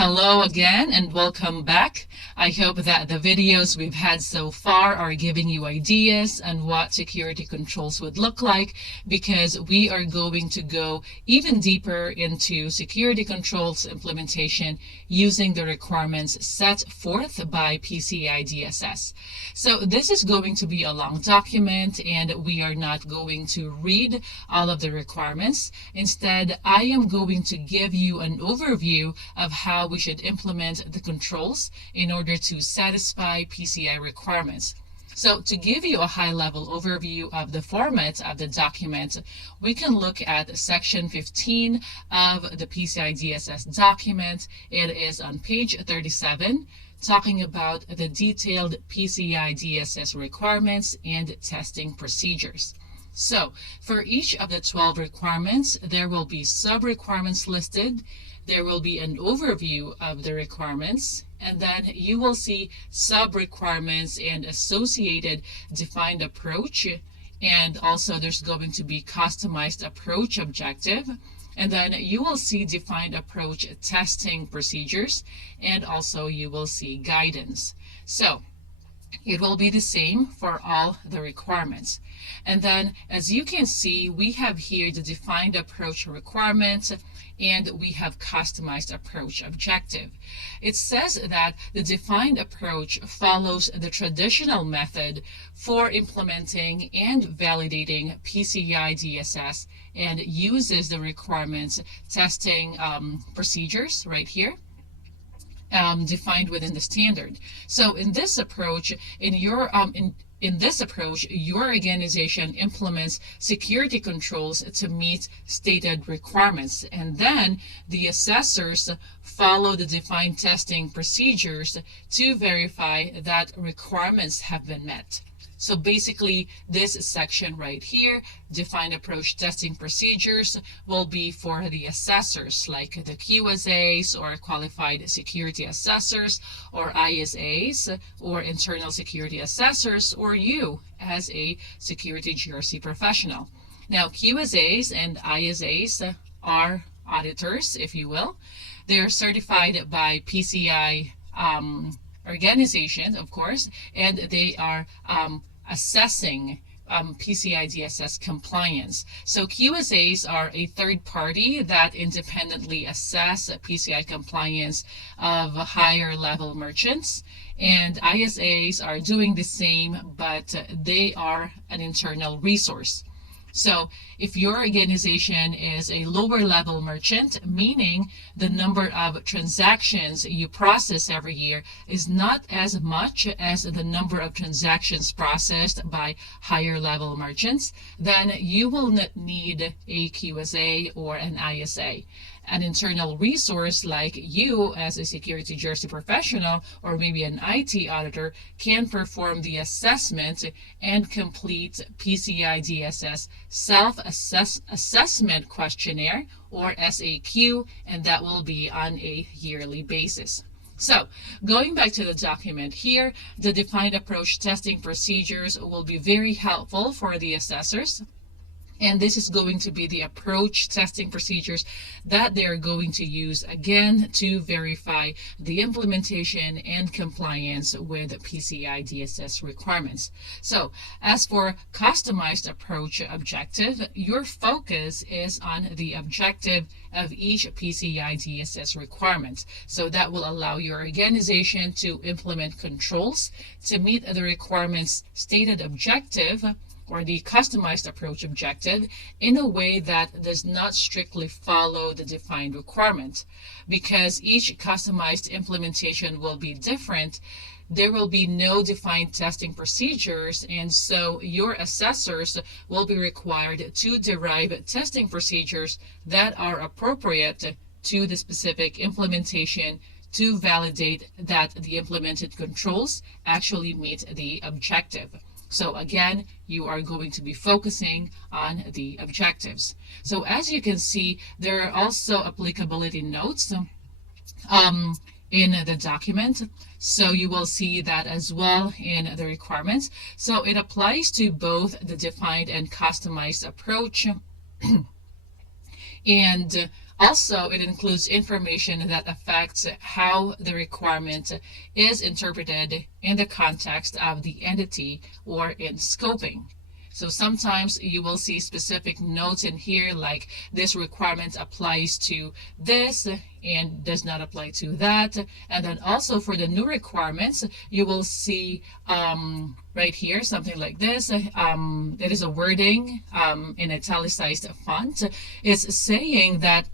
Hello again and welcome back. I hope that the videos we've had so far are giving you ideas on what security controls would look like, because we are going to go even deeper into security controls implementation using the requirements set forth by PCI DSS. So this is going to be a long document and we are not going to read all of the requirements. Instead, I am going to give you an overview of how we should implement the controls in order to satisfy PCI requirements. So to give you a high-level overview of the format of the document, we can look at section 15 of the PCI DSS document. It is on page 37, talking about the detailed PCI DSS requirements and testing procedures. So for each of the 12 requirements, there will be sub-requirements listed. There will be an overview of the requirements, and then you will see sub-requirements and associated defined approach, and also there's going to be customized approach objective, and then you will see defined approach testing procedures, and also you will see guidance. So it will be the same for all the requirements. And then, as you can see, we have here the defined approach requirements and we have customized approach objective. It says that the defined approach follows the traditional method for implementing and validating PCI DSS and uses the requirements testing procedures right here. Defined within the standard. So in this approach, in this approach, your organization implements security controls to meet stated requirements, and then the assessors follow the defined testing procedures to verify that requirements have been met. So basically, this section right here, defined approach testing procedures, will be for the assessors like the QSAs or qualified security assessors or ISAs or internal security assessors, or you as a security GRC professional. Now, QSAs and ISAs are auditors, if you will. They are certified by PCI organizations, of course, and they are assessing PCI DSS compliance. So QSAs are a third party that independently assess PCI compliance of higher level merchants, and ISAs are doing the same, but they are an internal resource. So if your organization is a lower level merchant, meaning the number of transactions you process every year is not as much as the number of transactions processed by higher level merchants, then you will not need a QSA or an ISA. An internal resource like you as a security GRC professional or maybe an IT auditor can perform the assessment and complete PCI DSS self-assessment questionnaire or SAQ, and that will be on a yearly basis. So going back to the document here, the defined approach testing procedures will be very helpful for the assessors. And this is going to be the approach testing procedures that they're going to use again to verify the implementation and compliance with PCI DSS requirements. So as for customized approach objective, your focus is on the objective of each PCI DSS requirement. So that will allow your organization to implement controls to meet the requirements stated objective or the customized approach objective in a way that does not strictly follow the defined requirement. Because each customized implementation will be different, there will be no defined testing procedures, and so your assessors will be required to derive testing procedures that are appropriate to the specific implementation to validate that the implemented controls actually meet the objective. So again, you are going to be focusing on the objectives. So as you can see, there are also applicability notes in the document. So you will see that as well in the requirements. So it applies to both the defined and customized approach. And Also, it includes information that affects how the requirement is interpreted in the context of the entity or in scoping. So sometimes you will see specific notes in here like this requirement applies to this and does not apply to that. And then also for the new requirements, you will see right here something like this. It is a wording in italicized font. It's saying that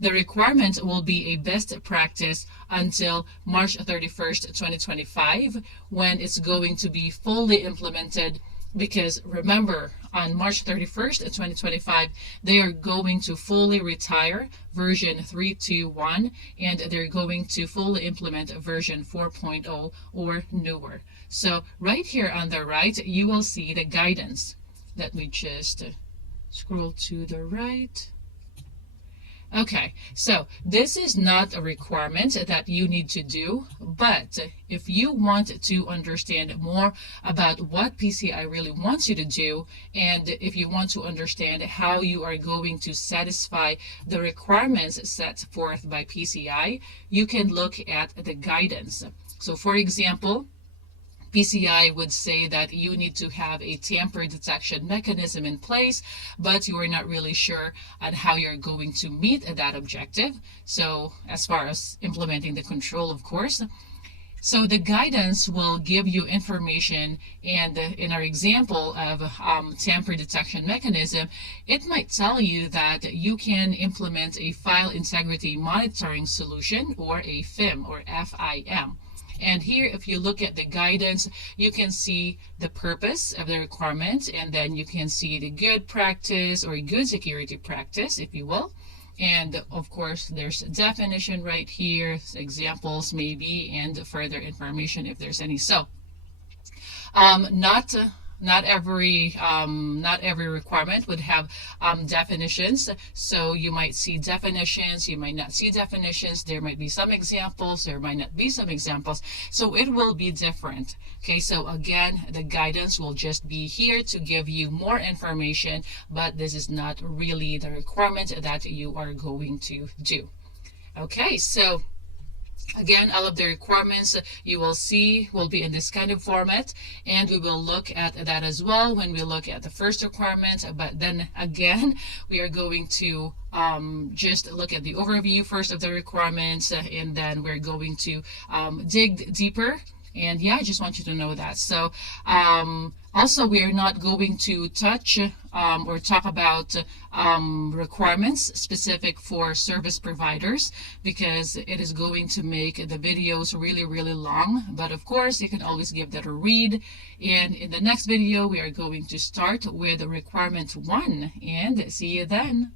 the requirement will be a best practice until March 31st, 2025, when it's going to be fully implemented. Because remember, on March 31st, 2025, they are going to fully retire version 3.2.1 and they're going to fully implement version 4.0 or newer. So right here on the right, you will see the guidance. Let me just scroll to the right. Okay, so this is not a requirement that you need to do, but if you want to understand more about what PCI really wants you to do, and if you want to understand how you are going to satisfy the requirements set forth by PCI, you can look at the guidance. So for example, PCI would say that you need to have a tamper detection mechanism in place, but you are not really sure on how you're going to meet that objective. So as far as implementing the control, of course. So the guidance will give you information, and in our example of tamper detection mechanism, it might tell you that you can implement a file integrity monitoring solution, or a FIM or FIM. And here, if you look at the guidance, you can see the purpose of the requirement, and then you can see the good practice or good security practice, if you will. And of course, there's a definition right here, examples maybe, and further information if there's any. So, not every requirement would have definitions. So you might see definitions, you might not see definitions. There might be some examples, there might not be some examples. So it will be different. Okay, so again, the guidance will just be here to give you more information, but this is not really the requirement that you are going to do. Okay, so again, all of the requirements you will see will be in this kind of format, and we will look at that as well when we look at the first requirement. But then again, we are going to just look at the overview first of the requirements, and then we're going to dig deeper. And yeah, I just want you to know that. So also, we are not going to touch or talk about requirements specific for service providers, because it is going to make the videos really, really long. But of course, you can always give that a read. And in the next video, we are going to start with requirement 1, and see you then.